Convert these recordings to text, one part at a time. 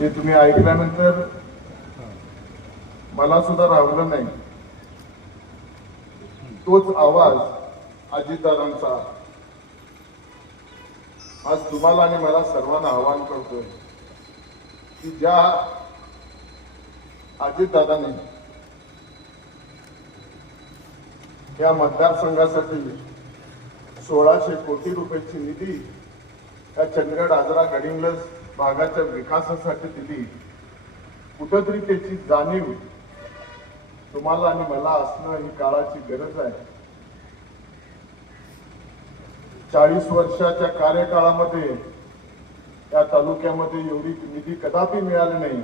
ते तुम्ही ऐकल्यानंतर मला सुद्धा राहवलं नाही. तोच आवाज अजितदादांचा. आज तुम्हाला आणि मला सर्वांना आवाहन करतोय की ज्या अजितदादांनी या मतदारसंघासाठी सोळाशे कोटी रुपयाची निधी या चंदगड आजरा गडिंग्लज भागाच्या विकासासाठी दिली. कुठंतरी त्याची जाणीव तुम्हाला आणि मला असणं ही काळाची गरज आहे. चाळीस वर्षाच्या कार्यकाळामध्ये या तालुक्यामध्ये एवढी निधी कदापि मिळाली नाही.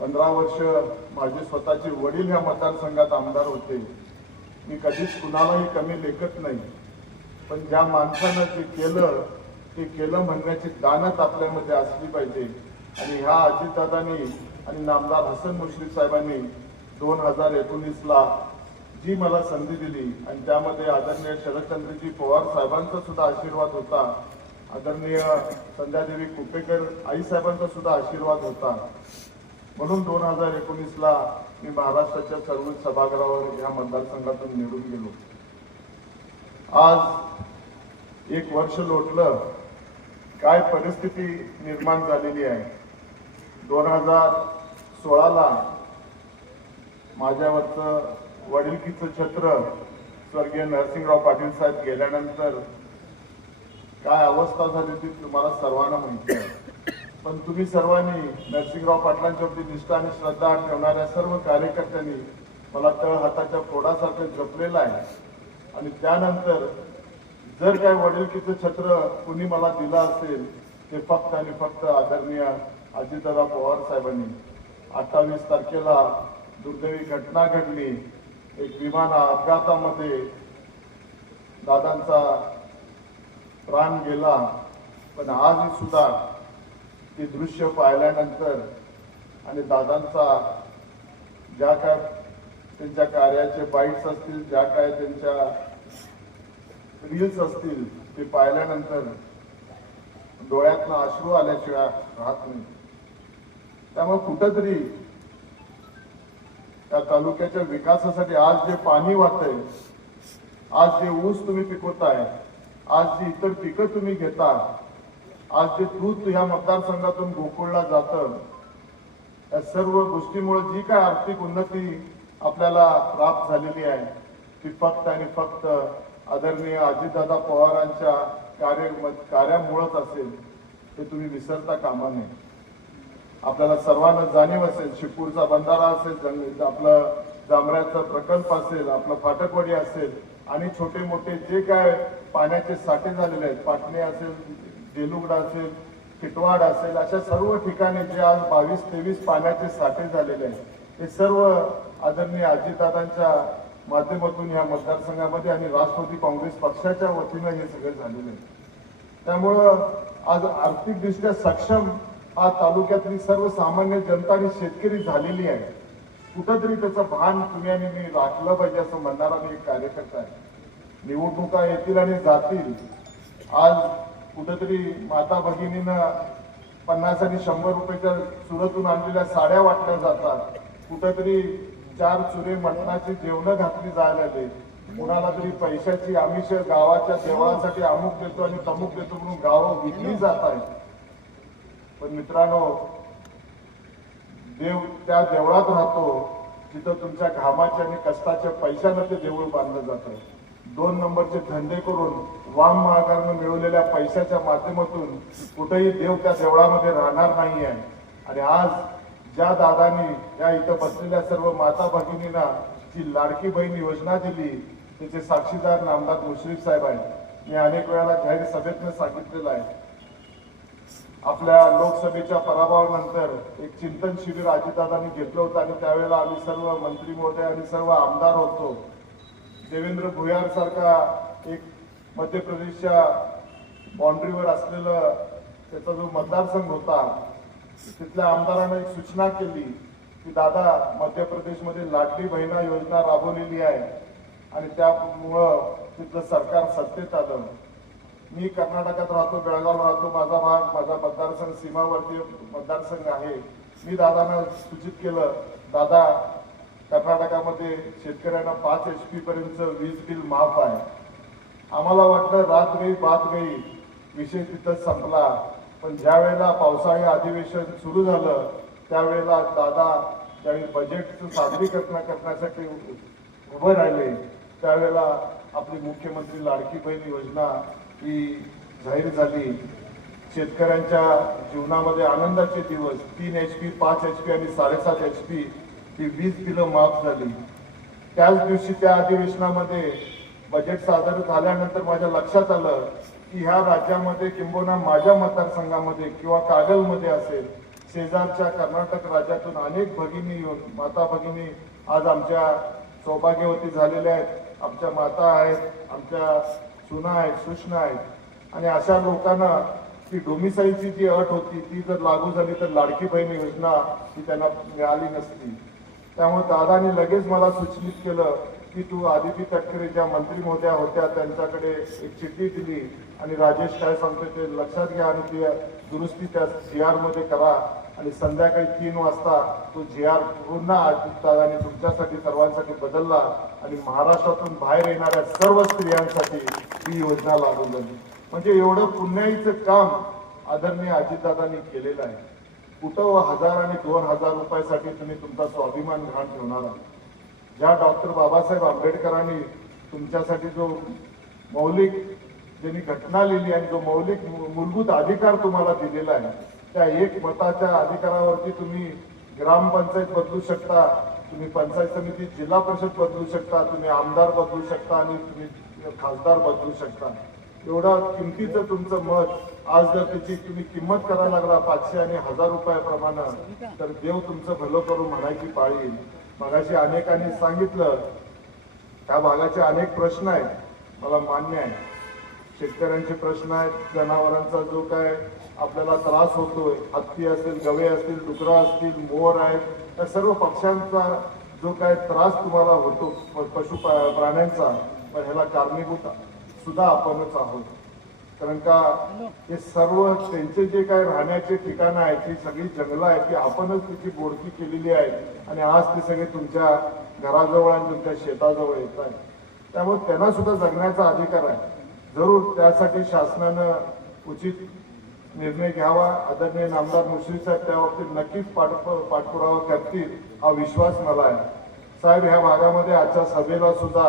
पंधरा वर्ष माझे स्वतःचे वडील या मतदारसंघात आमदार होते. मी कधीच कुणालाही कमी लेखत नाही. पण ज्या माणसानं जे केलं ते केलं म्हणण्याची दानत आपल्यामध्ये असली पाहिजे. आणि ह्या अजितदादांनी आणि नामदार हसन मुश्रीफ साहेबांनी दोन हजार एकोणीसला जी मला संधी दिली आणि त्यामध्ये आदरणीय शरदचंद्रजी पवार साहेबांचा सुद्धा आशीर्वाद होता. आदरणीय संध्यादेवी कुपेकर आई साहेबांचा सुद्धा आशीर्वाद होता. म्हणून दोन हजार एकोणीसला मी महाराष्ट्राच्या सर्व सभागृहावर या मतदारसंघातून निवडून गेलो. आज एक वर्ष लोटलं. काय परिस्थिती निर्माण झालेली आहे? दोन हजार सोळाला माझ्यावरचं वडिलकीचं छत्र स्वर्गीय नरसिंहराव पाटील साहेब गेल्यानंतर काय अवस्था झाली ती तुम्हाला सर्वांना माहिती आहे. पण तुम्ही सर्वांनी नरसिंहराव पाटलांच्यावरती निष्ठा आणि श्रद्धा ठेवणाऱ्या सर्व कार्यकर्त्यांनी मला तळ हाताच्या फोडासारखं जपलेलं आहे. आणि त्यानंतर जर काय वडीलकीचं छत्र कुणी मला दिलं असेल ते फक्त आणि फक्त आदरणीय अजितदादा पवार साहेबांनी. अठ्ठावीस तारखेला दुर्दैवी घटना घडली. एक विमान अपघातामध्ये दादांचा प्राण गेला. पण आजही सुद्धा ते दृश्य पाहिल्यानंतर आणि दादांचा ज्या काय त्यांच्या कार्याचे बाईट्स असतील ज्या काय त्यांच्या रील्स असतील ते पाहिल्यानंतर डोळ्यातनं अश्रू आल्याशिवाय राहत नाही. त्यामुळे कुठंतरी त्या तालुक्याच्या विकासासाठी आज जे पाणी वाहतंय आज जे ऊस तुम्ही पिकवताय आज जी इतर पिकं तुम्ही घेता आज जे दूध या मतदारसंघातून गोकुळला जातं या सर्व गोष्टीमुळे जी काय आर्थिक उन्नती आपल्याला प्राप्त झालेली आहे ती फक्त आणि फक्त आदरणीय अजितदादा पवारांच्या कार्य कार्यामुळेच असेल ते तुम्ही विसरता कामा नये. आपल्याला सर्वांना जाणीव असेल शिपूरचा बंधारा असेल जंग- आपलं जांभऱ्याचा प्रकल्प असेल आपलं फाटकवाडी असेल आणि छोटे मोठे जे काय पाण्याचे साठे झालेले आहेत पाटणे असेल देलुगडा असेल किटवाड असेल अशा सर्व ठिकाणी जे आज बावीस तेवीस पाण्याचे साठे झालेले आहेत हे सर्व आदरणीय अजितदादांच्या माध्यमातून या मतदारसंघामध्ये आणि राष्ट्रवादी काँग्रेस पक्षाच्या वतीनं हे सगळं झालेलं आहे. त्यामुळं आज आर्थिकदृष्ट्या सक्षम हा तालुक्यातली सर्वसामान्य जनता आणि शेतकरी झालेली आहे. कुठंतरी त्याचं भान तुम्ही आणि मी राखलं पाहिजे असं म्हणणारा मी एक कार्यकर्ता आहे. निवडणुका येतील आणि जातील. आज कुठंतरी माता भगिनीनं पन्नास आणि शंभर रुपयाच्या सुरतून आणलेल्या साड्या वाटल्या जातात. कुठंतरी चार चुरे मटणाची जेवण घातली जायला लागली कुणाला तरी पैशाची आमिष गावाच्या देवळासाठी अमुक देतो आणि तमुक देतो म्हणून गावं विकली जात आहेत. पण मित्रांनो देव त्या देवळात राहतो तिथं तुमच्या घामाच्या आणि कष्टाच्या पैशानं ते देऊळ बांधलं जातं. दोन नंबरचे धंदे करून वाम महागारनं मिळवलेल्या पैशाच्या माध्यमातून कुठेही देव त्या देवळामध्ये राहणार नाही आहे आणि आज ज्या दादांनी या इथं बसलेल्या सर्व माता भगिनींना जी लाडकी बहीण योजना दिली त्याचे साक्षीदार नामदार मुश्रीफ साहेब आहेत. मी अनेक वेळाला जाहीर सभेतनं सांगितलेलं आहे. आपल्या लोकसभेच्या पराभवानंतर एक चिंतन शिबिर अजितदादांनी घेतलं होतं आणि त्यावेळेला आम्ही सर्व मंत्री महोदय आणि सर्व आमदार होतो. देवेंद्र भुयार सारखा एक मध्य प्रदेशच्या बाउंड्रीवर असलेलं त्याचा जो मतदारसंघ होता तिथल्या आमदारानं एक सूचना केली की दादा मध्य प्रदेशमध्ये लाडली बहिणा योजना राबवलेली आहे आणि त्यामुळं तिथलं सरकार सत्तेत आलं. मी कर्नाटकात राहतो बेळगाव राहतो माझा भाग माझा मतदारसंघ सीमावर्ती मतदारसंघ आहे. मी दादांना सूचित केलं दादा कर्नाटकामध्ये शेतकऱ्यांना पाच एच पी पर्यंत वीज बिल माफ आहे. आम्हाला वाटलं रात गई बात गई. विषय तिथं संपला. पण ज्या वेळेला पावसाळी अधिवेशन सुरू झालं त्यावेळेला दादा ज्यावेळी बजेटचं सादरीकरण करण्यासाठी उभं राहिले त्यावेळेला आपली मुख्यमंत्री लाडकी बहीण योजना ही जाहीर झाली. शेतकऱ्यांच्या जीवनामध्ये आनंदाचे दिवस तीन एच पी पाच एच पी आणि साडेसात एच पी ही वीज बिलं माफ झाली. त्याच दिवशी त्या अधिवेशनामध्ये बजेट सादर झाल्यानंतर माझ्या लक्षात आलं की ह्या राज्यामध्ये किंबहुना माझ्या मतदारसंघामध्ये किंवा कागलमध्ये असेल शेजारच्या कर्नाटक राज्यातून अनेक भगिनी येऊन माता भगिनी आज आमच्या सौभाग्यवती झालेल्या आहेत. आमच्या माता आहेत आमच्या सुना आहेत सुष्णा आहेत. आणि अशा लोकांना ती डोमिसाईलची जी अट होती ती जर लागू झाली तर लाडकी बहीण योजना ही त्यांना मिळाली नसती. त्यामुळे दादानी लगेच मला सूचित केलं की तू आदिती तटकरे ज्या मंत्री मोठ्या होत्या त्यांच्याकडे एक चिठ्ठी दिली आणि राजेश काय सांगतो ते लक्षात घ्या आणि ती दुरुस्ती त्या जी मध्ये करा. आणि संध्याकाळी तीन वाजता तो जी आर पुन्हा अजित तुमच्यासाठी सर्वांसाठी बदलला आणि महाराष्ट्रातून बाहेर येणाऱ्या सर्व स्त्रियांसाठी ही योजना लागू झाली. म्हणजे एवढं पुण्याईचं काम आदरणीय अजितदादांनी केलेलं आहे. कुठं हजार आणि दोन हजार रुपयासाठी तुम्ही तुमचा स्वाभिमान घाण ठेवणार आहात? ज्या डॉक्टर बाबासाहेब आंबेडकरांनी तुमच्यासाठी जो मौलिक ज्यांनी घटना लिहिली आणि जो मौलिक मूलभूत अधिकार तुम्हाला दिलेला आहे त्या एक मताच्या अधिकारावरती तुम्ही ग्रामपंचायत बदलू शकता तुम्ही पंचायत समिती जिल्हा परिषद बदलू शकता तुम्ही आमदार बदलू शकता आणि तुम्ही खासदार बदलू शकता. एवढा किमतीचं तुमचं मत आज जर त्याची तुम्ही किंमत करायला लागला पाचशे आणि हजार रुपयाप्रमाणे तर देव तुमचं भलं करून म्हणायची पाळी येईल. मगाशी अनेकांनी सांगितलं त्या भागाचे अनेक प्रश्न आहेत. मला मान्य आहे. शेतकऱ्यांचे प्रश्न आहेत जनावरांचा जो काय आपल्याला त्रास होतोय हत्ती असतील गवे असतील डुकरं असतील मोर आहेत या सर्व पक्ष्यांचा जो काय त्रास तुम्हाला होतो प- पशु प्राण्यांचा पण ह्याला कारणीभूत सुद्धा आपणच आहोत. कारण का हे सर्व त्यांचे जे काय राहण्याचे ठिकाणं आहेत ती सगळी जंगलं आहेत ती आपणच तिची बोडकी केलेली आहे. आणि आज ते सगळे तुमच्या घराजवळ आणि तुमच्या शेताजवळ येत आहेत. त्यामुळे त्यांना सुद्धा जगण्याचा अधिकार आहे. जरूर त्यासाठी शासनानं उचित निर्णय घ्यावा. आदरणीय नामदार मुश्रीफ साहेब त्या बाबतीत नक्कीच पाठ पाठपुरावा करतील हा विश्वास मला आहे. साहेब ह्या भागामध्ये आजच्या सभेला सुद्धा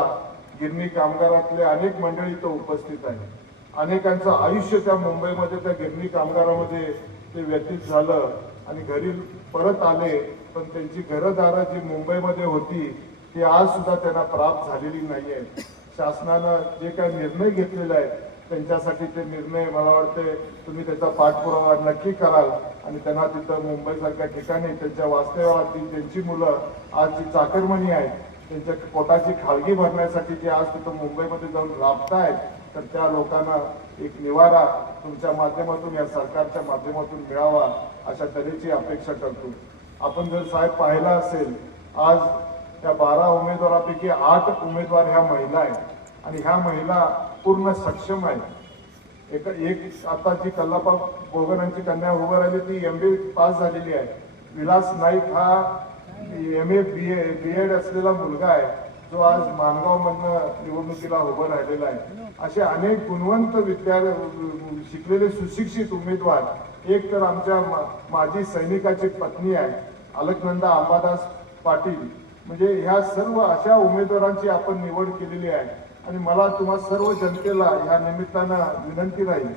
गिरणी कामगारातले अनेक मंडळी इथं उपस्थित आहेत. अनेकांचं आयुष्य त्या मुंबईमध्ये त्या गिरणी कामगारामध्ये ते व्यतीत झालं आणि घरी परत आले. पण त्यांची घरदारं जी मुंबईमध्ये होती ती आज सुद्धा त्यांना प्राप्त झालेली नाही शासनानं जे काही निर्णय घेतलेला आहे त्यांच्यासाठी ते निर्णय मला वाटते तुम्ही त्याचा पाठपुरावा नक्की कराल. आणि त्यांना तिथं मुंबईसारख्या ठिकाणी त्यांच्या वास्तव्यावरती त्यांची मुलं आज जी चाकरमणी आहेत त्यांच्या पोटाची खालगी भरण्यासाठी जे आज तिथं मुंबईमध्ये जाऊन राबतायत. तर त्या लोकांना एक निवारा तुमच्या माध्यमातून या सरकारच्या माध्यमातून मिळावा अशा तऱ्हेची अपेक्षा करतो. आपण जर साहेब पाहिला असेल आज त्या बारा उमेदवारापैकी आठ उमेदवार ह्या महिला आहेत आणि ह्या महिला पूर्ण सक्षम आहेत. एक एक आता जी कल्लापा बोगनांची कन्या उभं राहिली ती एम बी पास झालेली आहे. विलास नाईक हा M A B A B Ed असलेला मुलगा आहे. जो आज माणगाव निवडणुकीला उभं राहिलेला आहे असे अनेक गुणवंत विद्यालय शिकलेले सुशिक्षित उमेदवार एक तर आमच्या मा- माजी सैनिकाची पत्नी आहे अलकनंदा अंबादास पाटील. म्हणजे ह्या सर्व अशा उमेदवारांची आपण निवड केलेली आहे. आणि मला तुम्हा सर्व जनतेला ह्या निमित्तानं विनंती राहील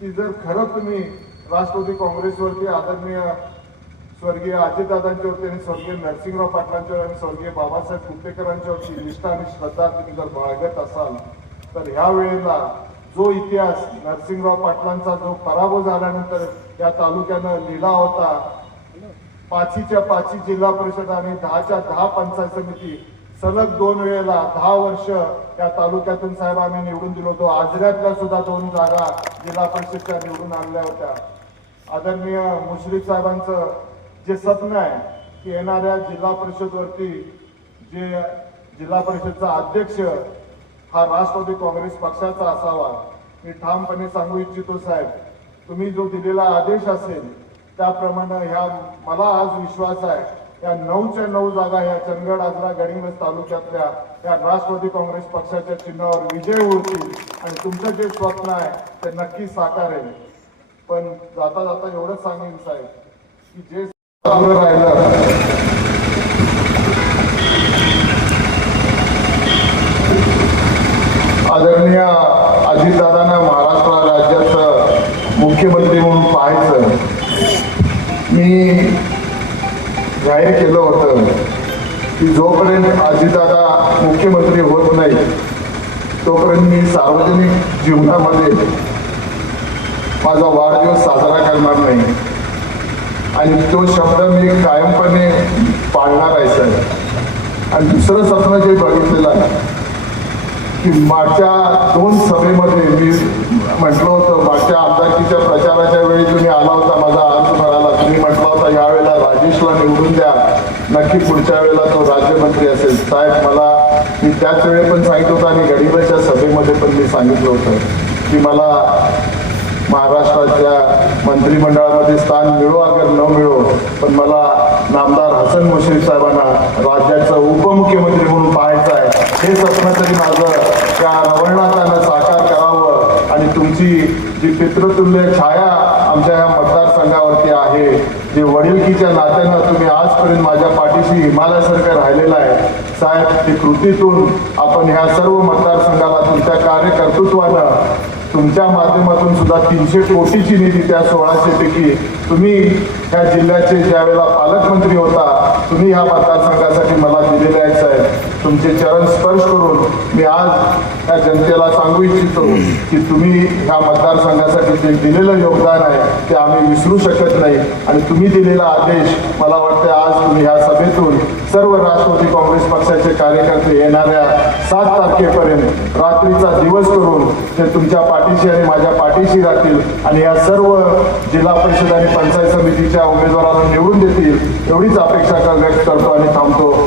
की जर खरं तुम्ही राष्ट्रवादी काँग्रेसवरती आदरणीय स्वर्गीय अजितदादांच्यावरती आणि स्वर्गीय नरसिंहराव पाटलांच्यावर आणि स्वर्गीय बाबासाहेब कुंपेकरांच्यावरची निष्ठा आणि श्रद्धा तुम्ही जर बाळगत असाल तर ह्या वेळेला जो इतिहास नरसिंहराव पाटलांचा जो पराभव झाल्यानंतर या तालुक्यानं लिहिला होता पाचीच्या पाची जिल्हा परिषद आणि दहाच्या दहा पंचायत समिती सलग दोन वेळेला दहा वर्ष या तालुक्यातून साहेब आम्ही निवडून दिलो होतो. आजऱ्यातल्या सुद्धा दोन जागा जिल्हा परिषदच्या निवडून आणल्या होत्या. आदरणीय मुश्रीफ साहेबांचं जे स्वप्न आहे की येणाऱ्या जिल्हा परिषदवरती जे जिल्हा परिषदचा अध्यक्ष हा राष्ट्रवादी काँग्रेस पक्षाचा असावा मी ठामपणे सांगू इच्छितो साहेब तुम्ही जो दिलेला आदेश असेल त्याप्रमाणे ह्या मला आज विश्वास आहे या नऊच्या नऊ जागा ह्या चंदगड आजरा गडिंग्लज तालुक्यातल्या या राष्ट्रवादी काँग्रेस पक्षाच्या चिन्हावर विजय होतील आणि तुमचं जे स्वप्न आहे ते नक्की साकारेल पण जाता जाता एवढंच सांगेन साहेब की जे चांगलं राहिलं आदरणीय अजितदादांना महाराष्ट्र राज्याचं मुख्यमंत्री म्हणून पाहायचं. मी जाहीर केलं होतं की जोपर्यंत अजितदादा मुख्यमंत्री होत नाही तोपर्यंत मी सार्वजनिक जीवनामध्ये माझा वाढदिवस साजरा करणार नाही. आणि तो शब्द मी कायमपणे पाळणार आहे साहेब. आणि दुसरं स्वप्न जे बघितलेलं आहे की मागच्या दोन सभेमध्ये मी म्हटलं होतं मागच्या आमदारकीच्या प्रचाराच्या वेळी तुम्ही आला होता माझा अर्ज भराला तुम्ही म्हटलं होता यावेळेला राजेशला निवडून द्या. नक्की पुढच्या वेळेला तो राज्यमंत्री असेल. साहेब मला मी त्याच वेळी पण सांगितलं होतं आणि गडिबाच्या सभेमध्ये पण मी सांगितलं होतं की मला महाराष्ट्राच्या मंत्रिमंडळामध्ये स्थान मिळो अगर न मिळो पण मला नामदार हसन मुश्रीफ साहेबांना राज्याचं उपमुख्यमंत्री म्हणून पाहायचं आहे. हे स्वप्न तरी माझं त्या रवळनाथानं साकार करावं आणि तुमची जी पितृतुल्य छाया आमच्या या मतदारसंघावरती आहे जे वडीलकीच्या नात्यानं तुम्ही आजपर्यंत माझ्या पाठीशी हिमालयासारखं राहिलेलं आहे. साहेब ते कृतीतून आपण ह्या सर्व मतदारसंघाला तुमच्या कार्यकर्तृत्वानं तुमच्या माध्यमातून सुद्धा तीनशे कोटीची निधी त्या सोळाशे पैकी तुम्ही ह्या जिल्ह्याचे ज्यावेळेला पालकमंत्री होता तुम्ही ह्या मतदारसंघासाठी मला दिलेले आहे साहेब. तुमचे चरण स्पर्श करून मी आज या जनतेला सांगू इच्छितो की तुम्ही ह्या मतदारसंघासाठी जे दिलेलं योगदान आहे ते आम्ही विसरू शकत नाही. आणि तुम्ही दिलेला आदेश मला वाटतं आज तुम्ही ह्या सभेतून सर्व राष्ट्रवादी काँग्रेस पक्षाचे कार्यकर्ते येणाऱ्या सात तारखेपर्यंत रात्रीचा दिवस करून ते तुमच्या पाठीशी आणि माझ्या पाठीशी राहतील. आणि या सर्व जिल्हा परिषद आणि पंचायत समितीच्या उमेदवारांना निवडून देतील एवढीच अपेक्षा व्यक्त करतो आणि थांबतो.